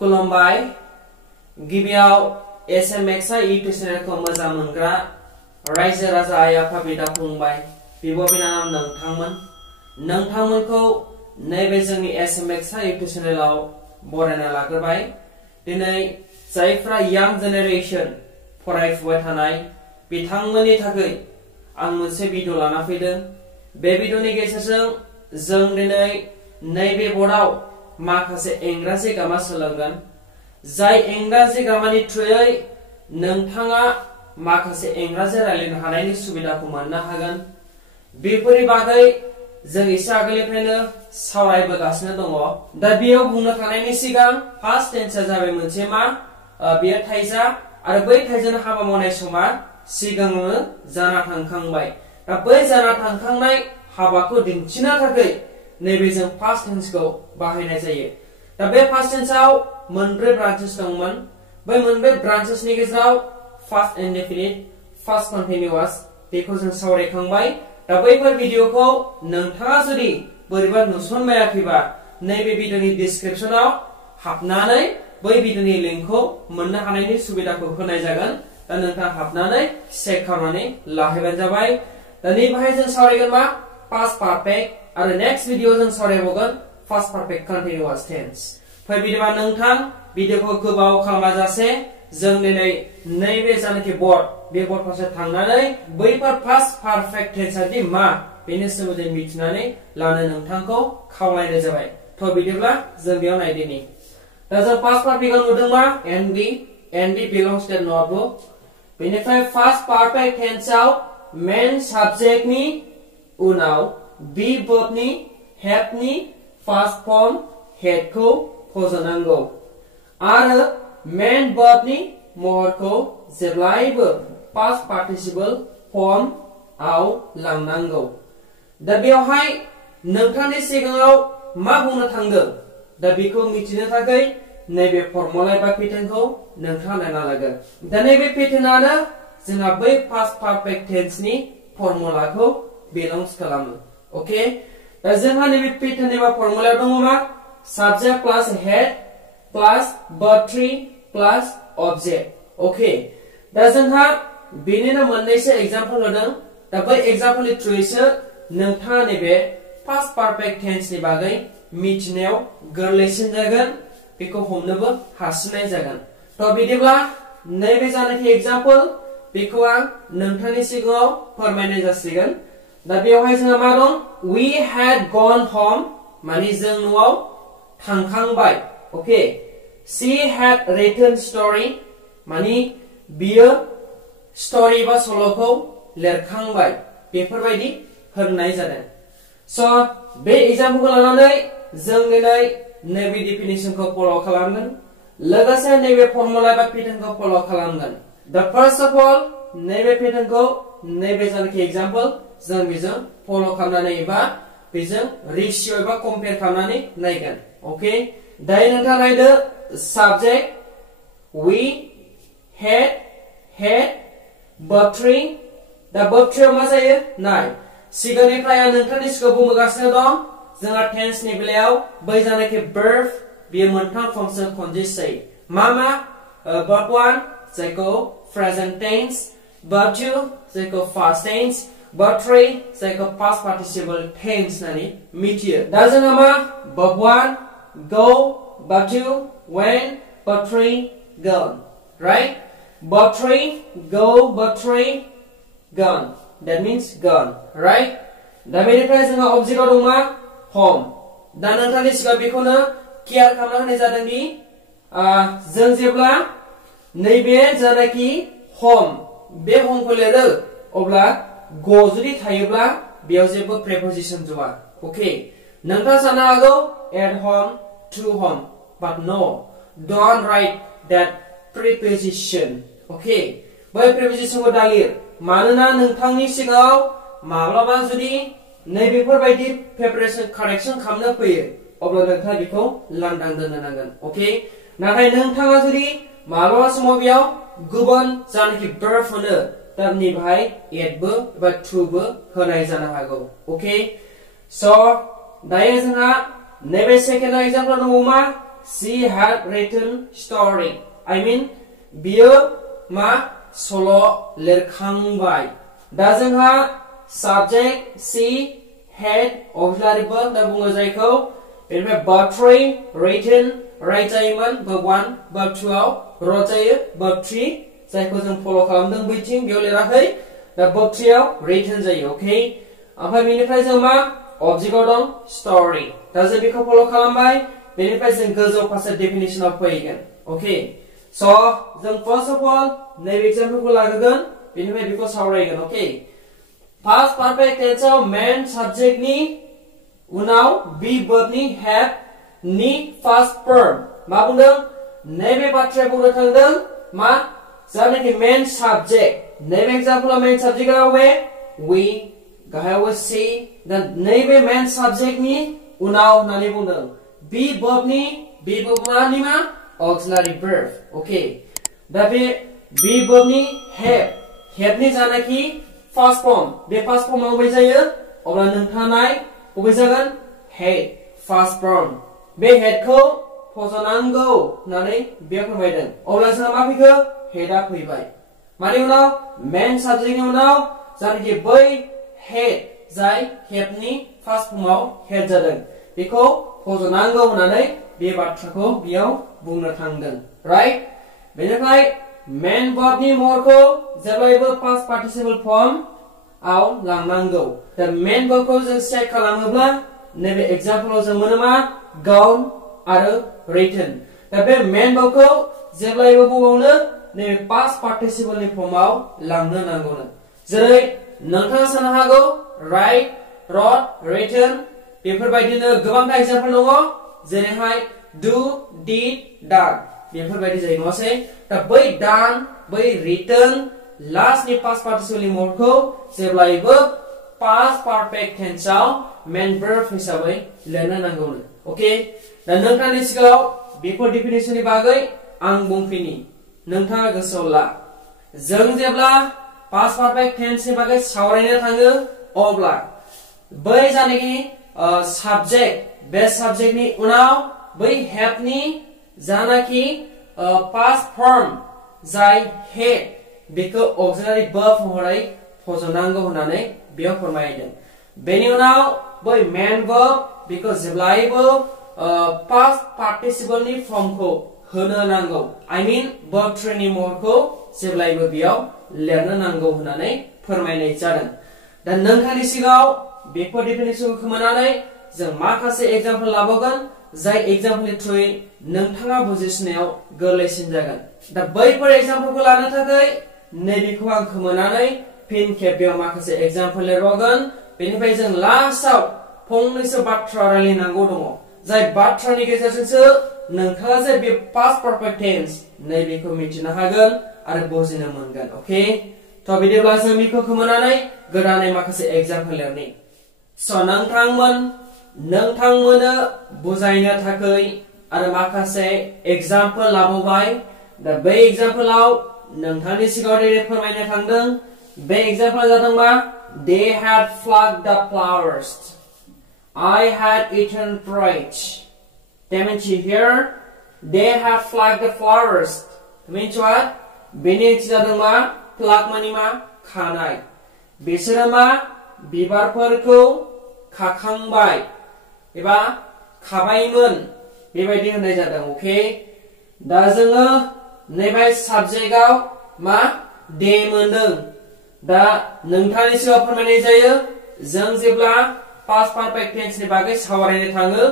खुलुमबाय गिबियाव SMX YouTube चेनेलखौ मोजां मोनग्रा रायजो राजा आइ आफा बिदा फंबाय बिब' बिनानाव नोंथांमोनखौ नैबे जोंनि एसएमएक्स इउटुब चेनेलाव बरायना लाग्रोबाय। दिनै जायफ्रा यां जेनेरेशन फरायफुबाय थानाय बिथांमोननि थाखाय आं मोनसे भिडिअ लाना फैदों। बे भिडिअनि गेजेरजों जों दिनै नैबे बर्डआव माखासे इंराजि ग्रामार सोलोंगोन। जाय इंराजि ग्रामारनि थ्रुयै नोंथाङा माखासे इंराजि रायलायनो हानायनि सुबिदाखौ मोननो हागोन। बेफोरनि बागै जों एसे आगोलनिफ्रायनो सावरायबोगासिनो दङ। दा बेयाव बुंनो थांनायनि सिगां फार्स्ट टेन्सआ जाबाय मोनसे मा बेयो थाइजा आरो बै थाइजानो हाबा मावनाय समा सिगाङावनो जाना थांखांबाय। दा बै जाना थांखांनाय हाबाखौ दिन्थिनो थाखाय नैबे जों फार्स्ट टेन्सखौ बाहायनाय जायो। दा बे फार्स्ट टेन्सआव मोनब्रै ब्रान्चेस दंमोन। बै मोनब्रै ब्रान्चेसनि गेजेराव फार्स्ट इनडेफिनिट, फार्स्ट कन्टिनिउआस बेखौ जों सावरायखांबाय। दा बैफोर भिडिअखौ नोंथाङा जुदि बोरैबा नुसनबायाखैबा नैबे भिडिअनि डिसक्रिपशनाव हाबनानै बै भिडिअनि लिंकखौ मोननो हानायनि सुबिदाखौ होनाय जागोन। दा नोंथाङा हाबनानै चेक खालामनानै लाहैबानो जाबाय। दा नैबेहाय जों सावरायगोन मा पास्ट पारफेक्ट आरो नेक्स्ट भिडिअ जों सावरायबावगोन फार्स्ट पारफेक्ट कन्टिनिउआस टेन्स। फै बिदिबा नोंथां भिडिअखौ गोबाव खालामाजासे जों दिनै नैबे जानाखि बर्ड बे बर्ड फारसे थांनानै बैफोर फार्स्ट पारफेक्ट टेन्सआ दि मा बेनि सोमोन्दै मिथिनानै लानो नोंथांखौ खावलायनाय जाबाय। थ' बिदिब्ला जों बेयाव नायदिनि। दा जों फार्स्ट पारफेक्टआव नुदों मा एनबी बिलंस टू नटबुक। बेनिफ्राय फार्स्ट पारफेक्ट टेन्सआव मेन साबजेक्टनि उनाव बी वर्बनि हेडनि फार्स्ट फर्म हेडखौ फज'नांगौ आरो मेन वर्बनि महरखौ जेब्लायबो पास्ट पार्टिसिपल फर्मआव लांनांगौ। दा बेवहाय नोंथांनि सिगाङाव मा बुंनो थांदों दा बेखौ मिथिनो थाखाय नैबे फर्मुला एबा पेटार्नखौ नोंथाङा नायना लागोन। दा नैबे पेटार्नानो जोंहा बै पास्ट पारफेक्ट टेन्सनि फर्मुलाखौ बिलंस खालामो। ओके, दा जोंहा नैबे पेटार्न एबा फर्मुला दङ मा subject plus head plus verb 3 plus object। Okay, दा जोंहा बेनिनो मोननैसो एग्जांपल होदों। दा बै एग्जांपलनि थ्रुयैसो नोंथाङा नैबे पास्ट पारफेक्ट टेन्सनि बागै मिथिनायाव गोरलैसिन जागोन, बेखौ हमनोबो हासिननाय जागोन। थ' बिदिब्ला नैबे जानाखि एग्जांपल बेखौ आं नोंथांनि सिगाङाव फोरमायनाय जासिगोन। दा बेवहाय जोंहा मा दं we had gone home माने जों न'आव थांखांबाय। Okay, she had written story माने बियो स्टोरी बा सल'खौ लिरखांबाय। बेफोरबायदि होननाय जादों। स' बे एग्जाम्पलखौ लानानै जों दिनै नैबे डिफिनिशनखौ फल' खालामगोन, लोगोसे नैबे फर्मुला एबा पेटार्नखौ फल' खालामगोन। दा फार्स्ट अफ अल नैबे पेटार्नखौ नैबे जानाखि एग्जाम्पल जों बेजों फल' खालामनानै एबा बेजों रेशियो एबा कम्पेयार खालामनानै नायगोन। ओके, दायो नोंथाङा नायदो साबजेक्ट we had verb 3। दा verb 3 आव मा जायो नाय। सिगांनिफ्राय आं नोंथांनि सिगाङाव बुंबोगासिनो दं जोंहा टेन्सनि बेलायाव बै जानाखि verb बेयो मोनथाम फर्मजों कनजुस्ट जायो। मा verb 1 जायखौ प्रेजेन्ट टेन्स, verb 2 जायखौ पास्ट टेन्स, verb 3 जायखौ पास्ट पार्टिसिपल टेन्स होननानै मिथियो। दा जोंहा मा verb 1 go, verb 2 went, verb 3 gone, right? verb 3 go, verb 3 gone, that means gone, right? दा बेनिफ्राय जोंहा ऑब्जेक्टआव दं मा home। दा नोंथांनि सिगाङाव बेखौनो केयार खालामना होनाय जादों दि जों जेब्ला नैबे जानाखि home बे हमखौ लिरो अब्ला go जुदि थायोब्ला बेयाव जेबो प्रेपोजिशन ज'आ। ओके, नोंथाङा साननो हागौ at home, to home, but no, don't write that preposition। Okay, बै प्रेपोजिशनखौ दालिर, मानोना नोंथांनि सिगाङाव माब्लाबा जुदि नैबेफोरबायदि प्रिपारेशन कारेक्शन खालामनो फैयो अब्ला नोंथाङा बेखौ लांदां दोननो नांगोन। ओके, नाथाय नोंथाङा जुदि माब्लाबा समाव बेयाव गुबुन जानाखि verb होनो दा नैबेहाय एडबो एबा टुबो होनाय जानो हागौ। ओके, स' दायो जोंहा नैबे सेकेन्ड एग्जाम्पल दङ मा she had written story. I mean बियो मा सल' लिरखांबाय. दा जोंहा subject she had auxiliary verb होनना बुङो जायखौ. बेनिफ्राय verb 3 written राइट जायोमोन verb 1 verb 2 आव wrote जायो verb 3 जायखौ जों फल' खालामदों बैथिं बेयाव लिराखै. दा verb 3 आव written जायो. ओके ओमफ्राय बेनिफ्राय जों मा object आव दं story. दा जों बेखौ फल' खालामबाय. बेनिफ्राय जों गोजौ फारसे definition आव फैगोन. ओके स' जों first of all नैबे एग्जाम्पल खौ लागोन बेनिफ्राय बेखौ सावरायगोन. ओके past perfect tense आव main subject नि उनाव be verb नि have नि first form मा बुंदों नैबे बाथ्राया बुंनो थांदों मा जानाखि main subject नैबे एग्जाम्पल main subject आव we गाहायाव see दा नैबे main subject नि उनाव होननानै बुंदों be verb नि नि मा auxiliary verb. ओके दा बे be verb नि have नि जानाखि first form बे first form आव जायो अब्ला नोंथाङा नाय बबे जागोन had first form. बे had खौ फज'नांगौ होननानै बेयाव फोरमायदों. अब्ला जोंहा मा फैखो had आ फैबाय. मानि उनाव main subject नि उनाव जानाखि बै had जाय have नि first form आव had जादों बेखौ फज'नांगौ होननानै बे बाथ्राखौ बेयाव बुंनो थांदों. राइट बेनिफ्राय main verb नि महरखौ जेब्लायबो past participle form आव लांनांगौ. दा main verb खौ जों चेक खालामोब्ला नैबे एग्जाम्पलाव जों मोनो मा gone आरो written. दा बे main verb खौ जेब्लायबो बबावनो नैबे past participle नि फर्मआव लांनो नांगौनो. जेरै नोंथाङा साननो हागौ write wrote written बेफोरबायदिनो गोबां एग्जाम्पल दङ जेरैहाय do did done बेफोरबायदि जायो नङासै. दा बै done बै written लास्ट नि past participle नि महरखौ जेब्लायबो past perfect tense आव main verb हिसाबै लिरनो नांगौनो. ओके दा नोंथांनि सिगाङाव बेफोर डेफिनेशन नि बागै आं बुंफिनि नोंथाङा गोसोआव ला. जों जेब्ला past perfect tense नि बागै सावरायनो थाङो अब्ला बै जानाखि subject बे subject नि उनाव बै have नि जानाखि past form जाय had बेखौ auxiliary verb महरै फज'नांगौ होननानै बेयाव फोरमायदों. बेनि उनाव बै main verb बेखौ जेब्लायबो past participle नि फर्मखौ होनो नांगौ. I mean verb 3 नि महरखौ जेब्लायबो बेयाव लिरनो नांगौ होननानै फोरमायनाय जादों. दा नोंथांनि सिगाङाव बेफोर डेफिनेशनखौ खोमानानै जों माखासे एग्जाम्पल लाबावगोन जाय एग्जाम्पलनि थ्रुयै नोंथाङा बुजिसिनायाव गोरलैसिन जागोन. दा बैफोर एग्जाम्पलखौ लानो थाखाय नैबेखौ आं खोमानानै फिन खेब बेयाव माखासे एग्जाम्पल लिरबावगोन. बेनिफ्राय जों लास्टआव फंनैसो बाथ्रा रायलायनांगौ दङ जाय बाथ्रानि गेजेरजोंसो नोंथाङा जे बे past perfect tense नैबेखौ मिथिनो हागोन आरो बुजिनो मोनगोन. ओके थ' बिदिब्ला जों बेखौ खोमानानै गोदानै माखासे एग्जाम्पल लिरनि. स' नोंथांमोनो बुजायनो थाखाय आरो माखासे एग्जाम्पल लाबावबाय. दा बे एग्जाम्पलाव नोंथांनि सिगाङाव फोरमायनो थांदों बे एग्जाम्पल जादों मा they had plucked the flowers. I had eaten porridge. That means here they had plucked the flowers. Means what? बेनि ओंथि जादों मा pluck मानि मा खानाय. बिसोरो मा बिबारफोरखौ खाखांबाय एबा खाबायमोन बेबायदि होननाय जादों. ओके दा जोङो नैबे साबजेक्टआव मा दे मोनदों. दा नोंथांनि सिगाङाव फोरमायनाय जायो जों जेब्ला past perfect tense नि बागै सावरायनो थाङो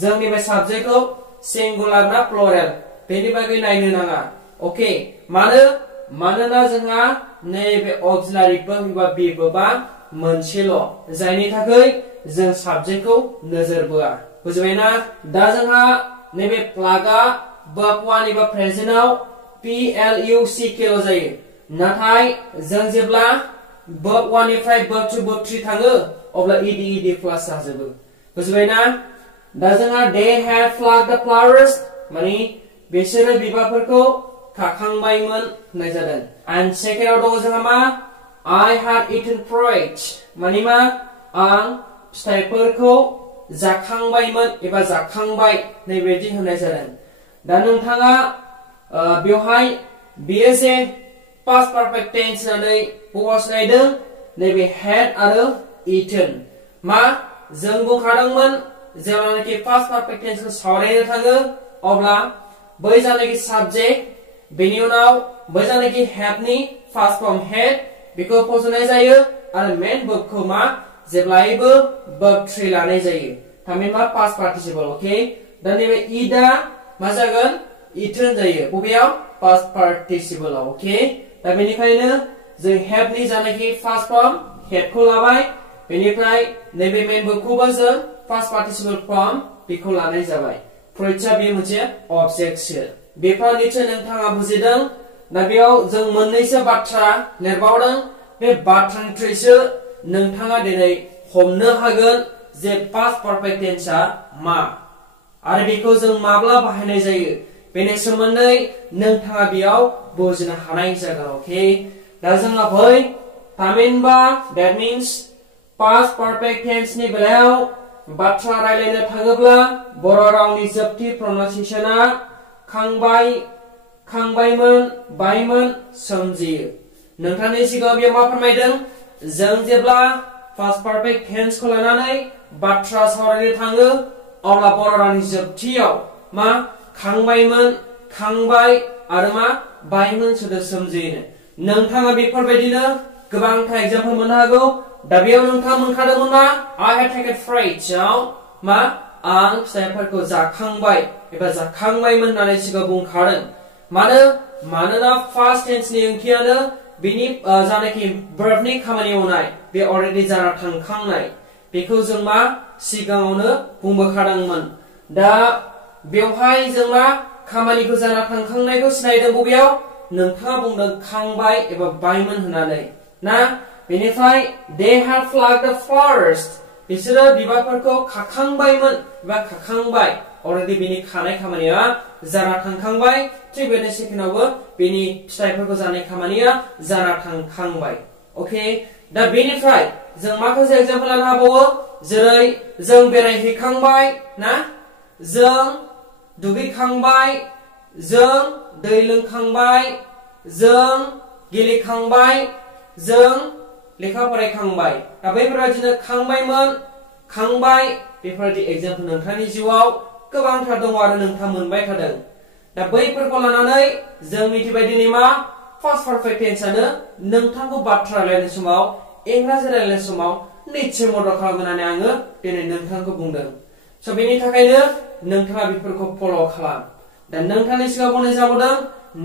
जों नैबे साबजेक्टखौ सिंगुलार ना प्लुरेल बेनि बागै नायनो नाङा. ओके मानोना जोंहा नैबे auxiliary verb एबा be verb मोनसेल' जायनि थाखाय जों साबजेक्टखौ नोजोर बोआ. बुजिबायना? दा जोंहा नैबे प्लागआ verb 1 एबा प्रेजेन्टआव PLUCK ल' जायो. नाथाय जों जेब्ला verb 1 निफ्राय verb 2 verb 3 थाङो अब्ला ed प्लस जाजोबो. बुजिबायना? दा जोंहा they had plucked the flowers माने बिसोरो बिबारफोरखौ खाखांबायमोन होननाय जादों. and सेकेन्डआव दङ जोंहा मा I had eaten porridge माने मा आं फिथाइफोरखौ जाखांबायमोन एबा जाखांबाय नैबायदि होनाय जादों दा नोंथाङा बेवहाय बेयो जे past perfect tense होननानै बबाव सिनायदों नैबे had आरो eaten मा जों बुंखादोंमोन जेब्लानाखि past perfect tense खौ सावरायनो थाङो अब्ला बै जानाखि subject बेनि उनाव बै जानाखि had नि first form had बेखौ फसंनाय जायो आरो main verb खौ मा जेब्लायबो verb 3 लानाय जायो थामहिनबा past participle ओके दा नैबे ईदा मा जागोन eaten जायो बबेयाव past participle आव ओके दा बेनिखायनो जों have नि जानाखि first form had खौ लाबाय बेनिफ्राय नैबे main verb खौबो जों past participle form बेखौ लानाय जाबाय फरिच्छा बे मोनसे object सो बेफोर निश्चय नोंथाङा बुजिदों दा बेयाव जों मोननैसो बाथ्रा लिरबावदों बे बाथ्रानिफ्रायसो नोंथाङा दिनै हमनो हागोन जे past perfect tense आ मा आरो बेखौ जों माब्ला बाहायनाय जायो बेनि सोमोन्दै नोंथाङा बेयाव बुजिनो हानाय जागोन ओके दा जोंहा फै थामहिनबा that means past perfect tense नि बेलायाव बाथ्रा रायलायनो थाङोब्ला बर' रावनि जोबथि pronunciation आ खांबाय खांबायमोन बायमोन सोमजियो नोंथांनि सिगाङाव बेयाव मा फोरमायदों जों जेब्ला past perfect tense खौ लानानै बाथ्रा सावरायनो थाङो अब्ला बर' रावनि जोबथियाव मा खांबायमोन खांबाय आरो मा बायमोन सोदोब सोमजियो नोंथाङा बेफोरबायदिनो गोबांथा एग्जाम्पल मोननो हागौ दा बेयाव नोंथाङा मोनखादोंमोन मा I have taken fruits मा आं फिथाइफोरखौ जाखांबाय एबा जाखांबायमोन होननानै सिगाङाव बुंखादों मानोना past tense नि ओंथियानो बिनि जानाखि verb नि खामानि मावनाय बे अलरेडि जाना थांखांनाय बेखौ जों मा सिगाङावनो बुंबोखादोंमोन दा बेवहाय जों मा खामानिखौ जाना थांखांनायखौ सिनायदों बबेयाव नोंथाङा बुंदों खांबाय एबा बायमोन होननानै ना बेनिफ्राय they had plucked the flowers बिसोरो बिबारफोरखौ खाखांबायमोन एबा खाखांबाय अलरेडि बिनि खानाय खामानिया जाना थांखांबाय थिग बेनि सेकेन्डआवबो बिनि फिथाइफोरखौ जानाय खामानिया जाना थांखांबाय ओके दा बेनिफ्राय जों माखासे एग्जाम्पल लानो हाबावो जेरै जों बेरायहैखांबाय ना जों दुगैखांबाय जों दै लोंखांबाय जों गेलेखांबाय जों लेखा फरायखांबाय दा बैफोरबायदिनो खांबायमोन खांबाय बेफोरबायदि एग्जाम्पल नोंथांनि जिउआव गोबांथार दङ आरो नोंथाङा मोनबाय थादों दा बैफोरखौ लानानै जों मिथिबाय दिनै मा past perfect tense आनो नोंथांखौ बाथ्रा रायलायनाय समाव इंराजि रायलायनाय समाव निश्चय मदद खालामगोन होननानै आङो दिनै नोंथांखौ बुंदों स' बेनि थाखायनो नोंथाङा बेफोरखौ फल' खालाम दा नोंथांनि सिगाङाव बुंनाय जाबावदों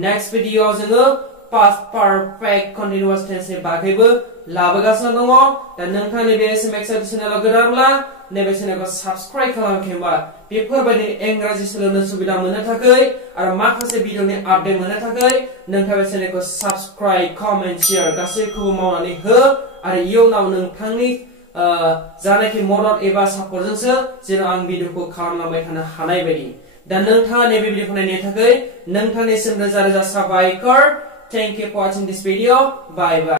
नेक्स्ट भिडिअ'आव जोङो past perfect continuous tense नि बागैबो लाबोगासिनो दङ दा नोंथांनि बे SMX चेनेलाव गोदानब्ला नैबे चेनेलखौ साबस्क्राइब खालामाखैबा बेफोरबायदि इंराजि सोलोंनो सुबिदा मोननो थाखाय आरो माखासे भिडिअनि आपडेट मोननो थाखाय नोंथाङा बे चेनेलखौ साबस्क्राइब कमेन्ट शेयार गासैखौबो मावनानै हो आरो इयुनाव नोंथांनि जानाखि मदद एबा सापर्टजोंसो जेन आं भिडिअखौ खालामलांबाय थानो हानाय बायदि दा नोंथाङा नैबे भिडिअखौ नायनायनि थाखाय नोंथांनिसिम रोजा रोजा साबायखर Thank you for watching this video. Bye bye.